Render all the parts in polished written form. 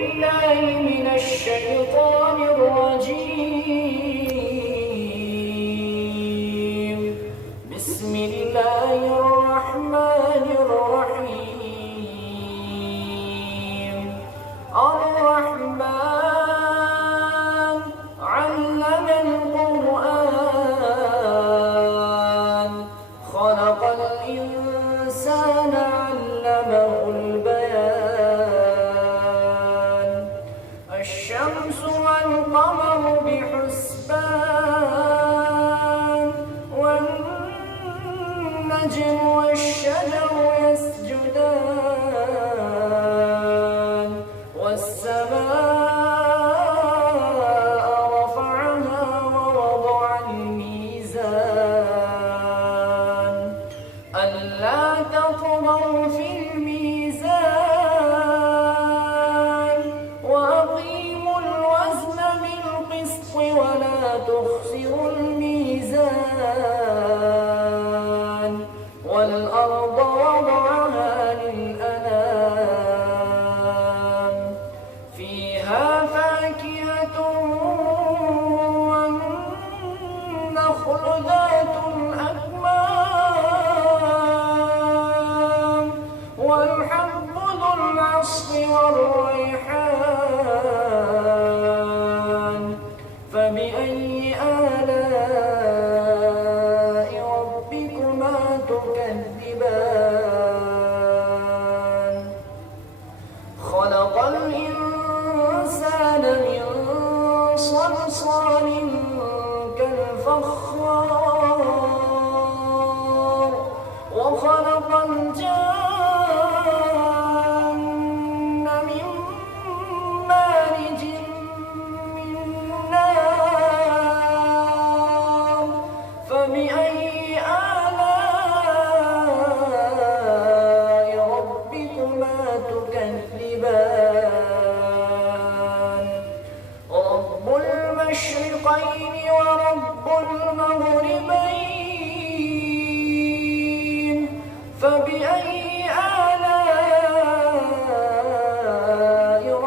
بالله من الشيطان الرجيم. بسم الله الرحمن الرحيم. الرحمن علم القرآن خلق الإنسان علمه البيان. الشمس والقمر بحسبان والنجم والشجر يسجدان والسماء رفعها ووضع الميزان ألا تطغوا في الميزان وأقيموا الوزن بالقسط ولا تخسروا الميزان والأرض وضعها للأنام فيها فاكهة والنخل ذات الأكمام والحب ذو العصف والريحان فبأي آلاء ربكما تكذبان. خلق الإنسان من صلصال كالفخار وخلق الجن من مارج من نار فبأي آلاء ربكما تكذبان. رب المشرقين ورب المغربين فبأي آلاء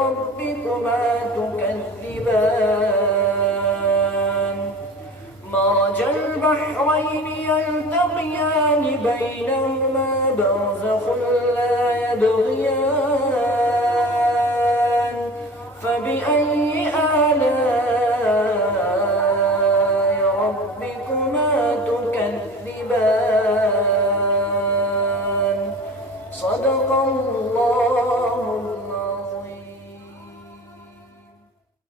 ربكما تكذبان. مرج البحرين يلتقيان بينهما برزخ لا يبغيان فبأي آلاء ربكما تكذبان. صدق الله